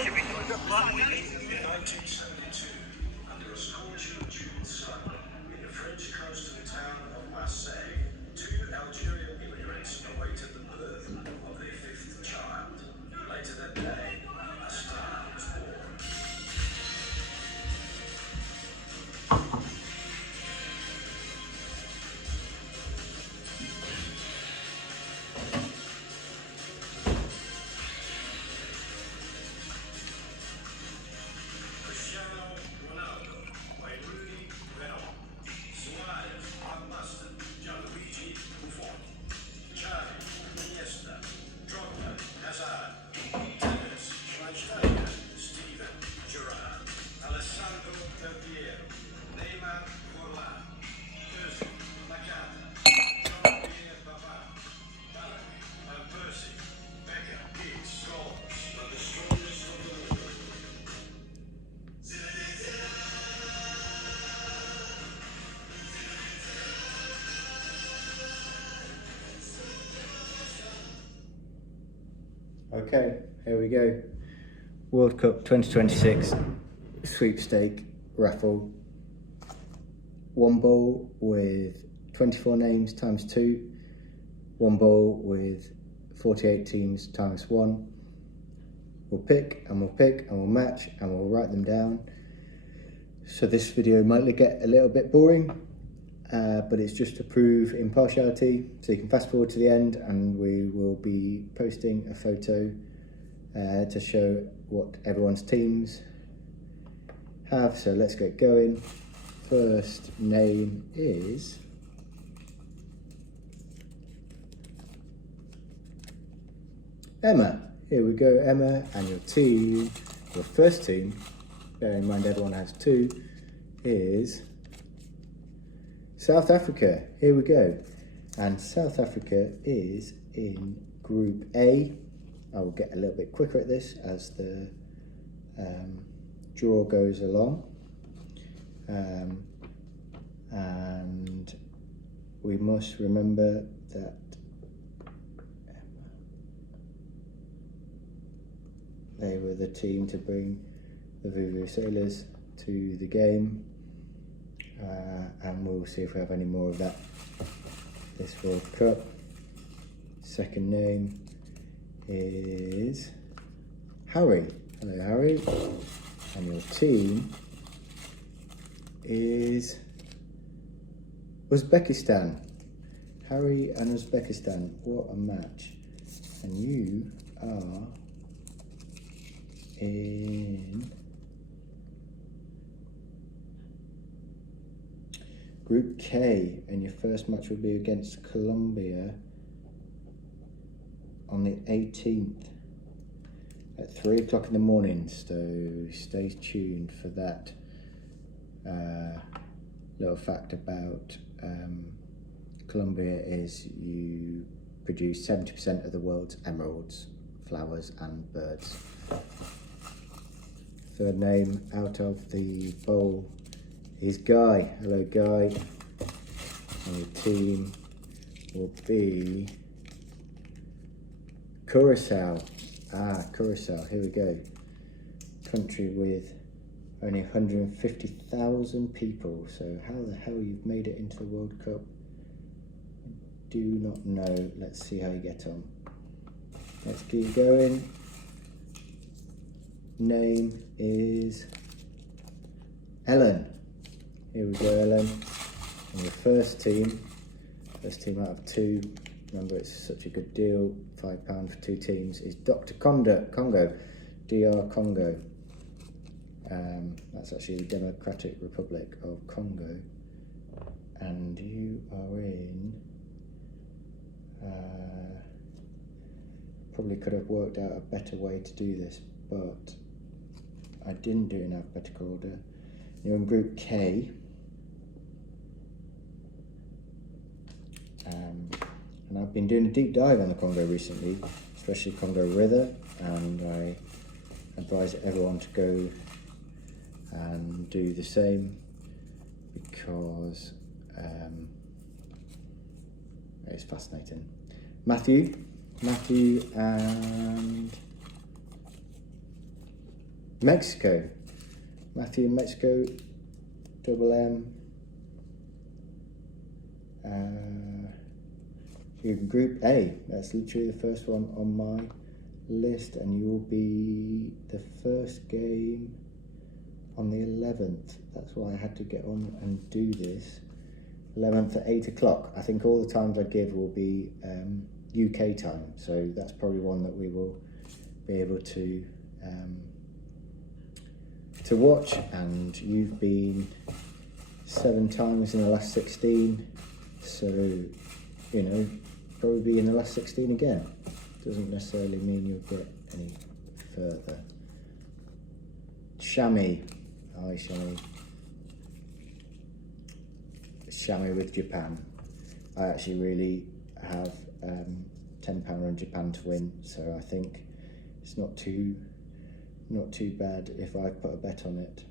1972, under a scorching June sun, in the French coastal town of Marseille, two Algerian immigrants awaited the birth of their fifth child. Later that day, a star was born. Cristiano Ronaldo, Wayne Rooney, Renault, Suarez, Van Basten, Gianluigi Buffon, Xavi, Iniesta, Drogba, Hazard, Tevez, Schweinsteiger, Steven Gerrard, Alessandro Del Piero, Neymar Forlan, Özil, Nakata, Jean-Pierre Pavard, Ballard, Van Persie, Becker, Giggs, Scholes, but the strongest of them all. Okay, here we go. World Cup 2026 sweepstake raffle. One bowl with 24 names times 2. One bowl with 48 teams times 1. We'll pick and we'll pick and we'll match and we'll write them down. So this video might get a little bit boring, but it's just to prove impartiality. So you can fast forward to the end and we will be posting a photo to show what everyone's teams have. So let's get going. First name is Emma. Here we go, Emma, and your team, your first team, bear in mind everyone has 2, is South Africa. Here we go. And South Africa is in Group A. I will get a little bit quicker at this as the draw goes along. And we must remember that they were the team to bring the Vuvuzelas to the game. And we'll see if we have any more of that this World Cup. Second name is Harry. Hello Harry. And your team is Uzbekistan. Harry and Uzbekistan, what a match. And you are in Group K, and your first match will be against Colombia on the 18th at 3 o'clock in the morning, so stay tuned for that. Little fact about Colombia is you produce 70% of the world's emeralds, flowers and birds. Third name out of the bowl is Guy. Hello Guy. And your team will be Curacao. Curacao, here we go. Country with only 150,000 people. So how the hell you've made it into the World Cup, I do not know. Let's see how you get on. Let's keep going. Name is Ellen. Here we go, Ellen. And your first team out of 2, remember it's such a good deal, £5 for 2 teams, is Dr. Congo, DR Congo. That's actually the Democratic Republic of Congo. And you are in, probably could have worked out a better way to do this, but I didn't do it in alphabetical order. You're in Group K. And I've been doing a deep dive on the Congo recently, especially Congo River, and I advise everyone to go and do the same because it's fascinating. Matthew and Mexico. Matthew, Mexico, double M. Group A, that's literally the first one on my list, and you will be the first game on the 11th. That's why I had to get on and do this. 11th at 8 o'clock. I think all the times I give will be UK time, so that's probably one that we will be able to watch. And you've been 7 times in the last 16, so you know, probably be in the last 16 again. Doesn't necessarily mean you'll get any further. Shami, hi Shami. Shami with Japan. I actually really have £10 on Japan to win, so I think it's not too bad if I put a bet on it.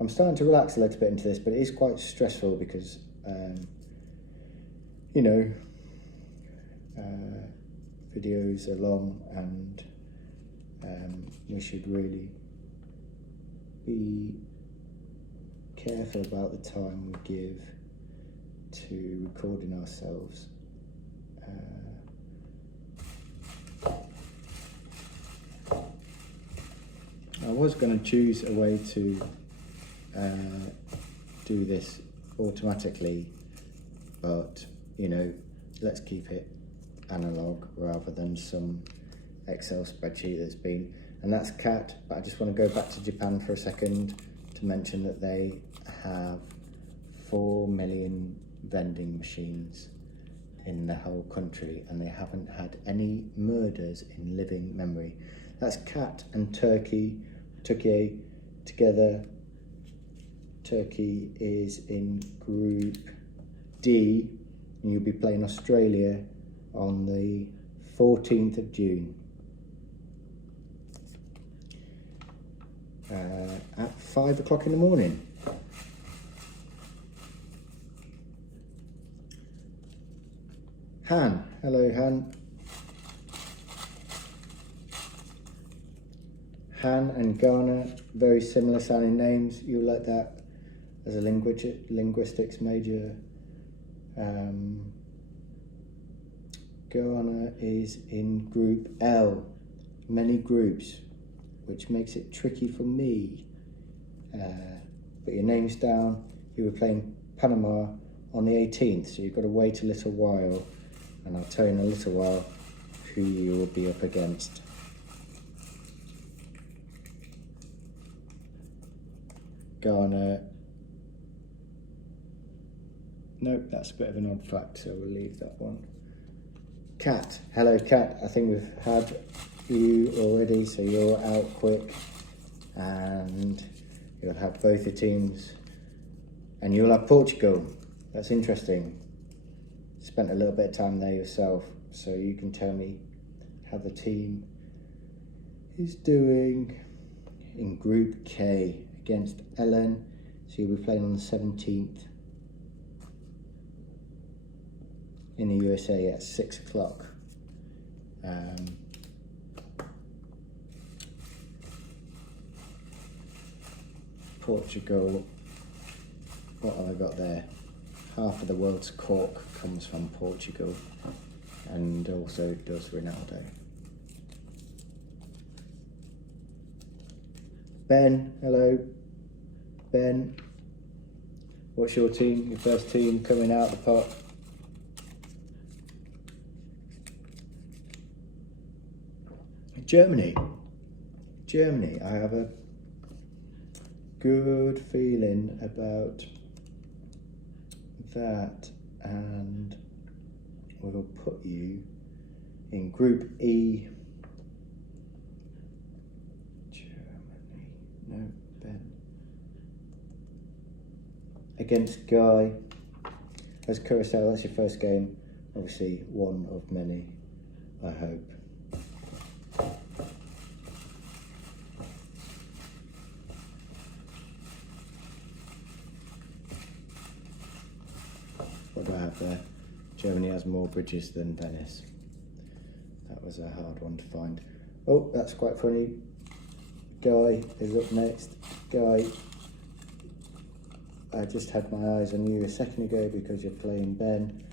I'm starting to relax a little bit into this, but it is quite stressful because you know, videos are long, and we should really be careful about the time we give to recording ourselves. I was going to choose a way to do this automatically, but you know, let's keep it analog rather than some Excel spreadsheet that's been, and that's CAT. But I just want to go back to Japan for a second to mention that they have 4 million vending machines in the whole country, and they haven't had any murders in living memory. That's CAT and Turkey together. Turkey is in Group D, and you'll be playing Australia on the 14th of June at 5 o'clock in the morning. Han, hello Han. Han and Ghana, very similar sounding names. You'll like that as a linguistics major. Ghana is in Group L, many groups, which makes it tricky for me. Put your names down. You were playing Panama on the 18th, so you've got to wait a little while, and I'll tell you in a little while who you will be up against. Ghana. Nope, that's a bit of an odd fact, so we'll leave that one. Cat, hello Cat. I think we've had you already, so you're out quick, and you'll have both the teams, and you'll have Portugal. That's interesting. Spent a little bit of time there yourself, so you can tell me how the team is doing. In Group K against Ellen, so you'll be playing on the 17th in the USA at 6 o'clock. Portugal, what have I got there? Half of the world's cork comes from Portugal, and also does Ronaldo. Ben, hello. Ben, what's your team, your first team coming out of the pot? Germany, I have a good feeling about that, and we'll put you in Group E. Germany, no, Ben. Against Guy. As Curacao, that's your first game. Obviously one of many, I hope. What do I have there? Germany has more bridges than Venice. That was a hard one to find. Oh, that's quite funny. Guy is up next. Guy, I just had my eyes on you a second ago because you're playing Ben,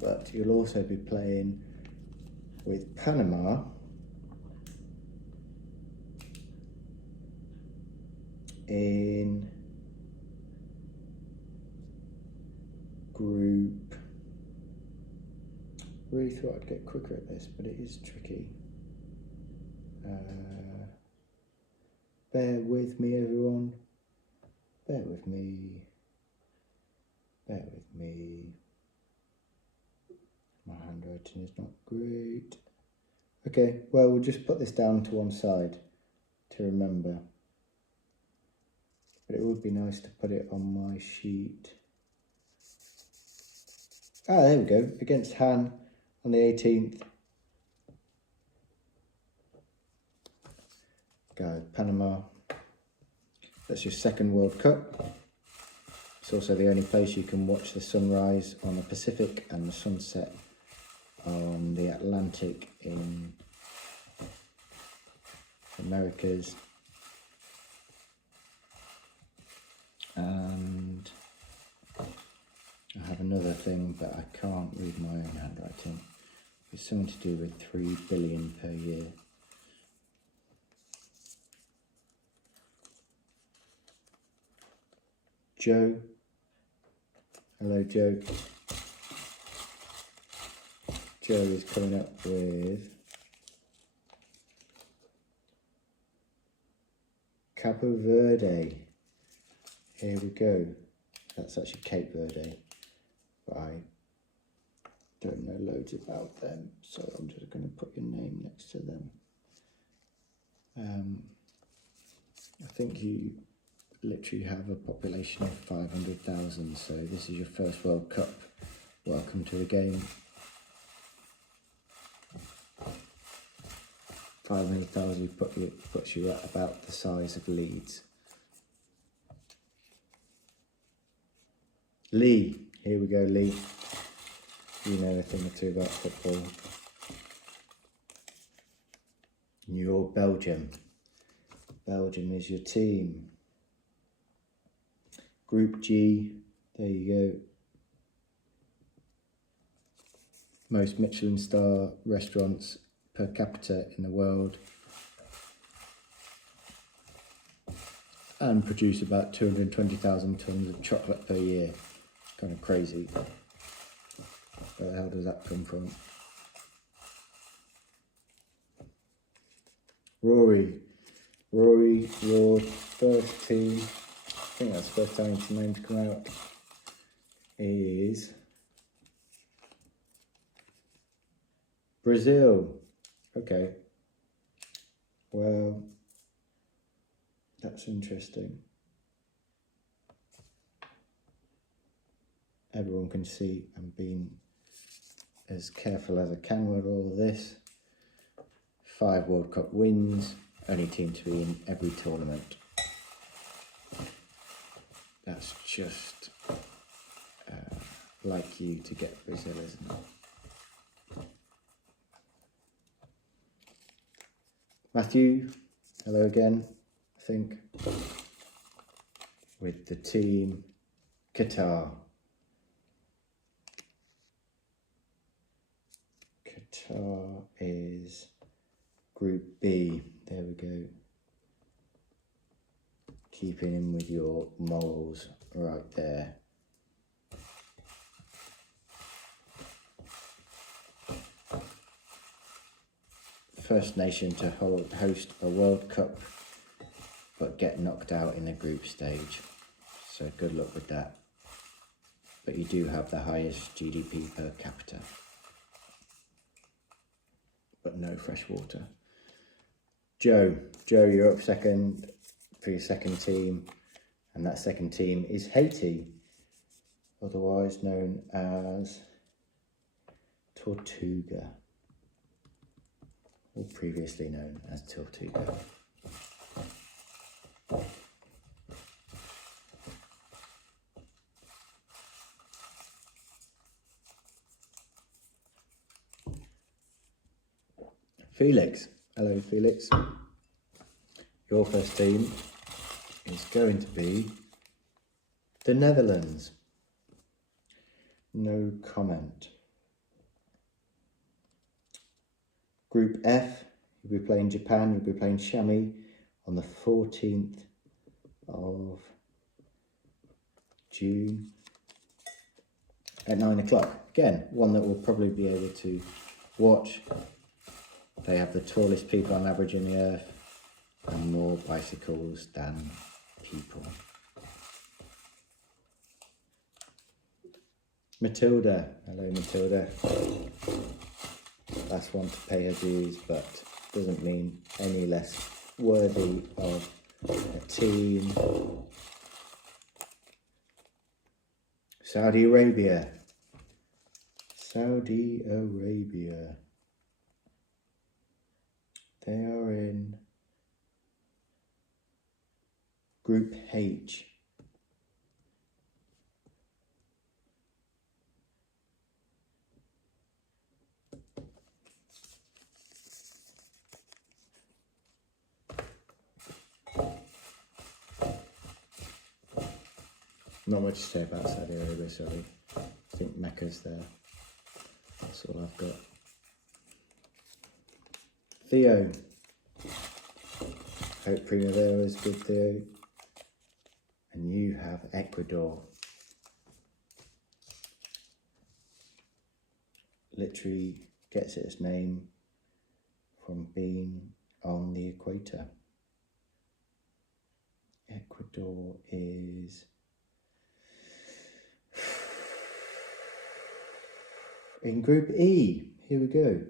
but you'll also be playing with Panama. In group, really thought I'd get quicker at this, but it is tricky. Bear with me, everyone. Bear with me. Bear with me. My handwriting is not great. Okay, well, we'll just put this down to one side to remember. But it would be nice to put it on my sheet. Ah, there we go. Against Han on the 18th. Go, Panama. That's your second World Cup. It's also the only place you can watch the sunrise on the Pacific and the sunset on the Atlantic in Americas. And I have another thing, but I can't read my own handwriting. It's something to do with 3 billion per year. Joe. Hello, Joe. Joe is coming up with Cabo Verde. Here we go. That's actually Cape Verde, but I don't know loads about them, so I'm just going to put your name next to them. I think you literally have a population of 500,000, so this is your first World Cup. Welcome to the game. 500,000 puts you at about the size of Leeds. Lee, here we go, Lee. You know a thing or two about football. You're Belgium. Belgium is your team. Group G, there you go. Most Michelin star restaurants per capita in the world. And produce about 220,000 tonnes of chocolate per year. Kind of crazy. Where the hell does that come from? Rory, your first team, I think that's the first time your name's come out, is Brazil. Okay. Well, that's interesting. Everyone can see I'm being as careful as I can with all of this. 5 World Cup wins, only team to be in every tournament. That's just like you to get Brazil, isn't it? Matthew, hello again, I think, with the team Qatar. Qatar is Group B, there we go. Keeping in with your morals right there. First nation to host a World Cup but get knocked out in the group stage. So good luck with that. But you do have the highest GDP per capita. But no fresh water. Joe, you're up second for your second team, and that second team is Haiti, otherwise known as Tortuga, or previously known as Tortuga. Felix, hello Felix. your first team is going to be the Netherlands. No comment. Group F, you'll be playing Japan, you'll be playing Chamois on the 14th of June at 9 o'clock. Again, one that we'll probably be able to watch. They have the tallest people on average in the earth and more bicycles than people. Matilda, hello Matilda. Last one to pay her dues, but doesn't mean any less worthy of a team. Saudi Arabia. Saudi Arabia. They are in Group H. Not much to say about Saudi Arabia, sorry. I think Mecca's there. That's all I've got. Theo. Hope Primavera is good, Theo. And you have Ecuador. Literally gets its name from being on the equator. Ecuador is in Group E. Here we go.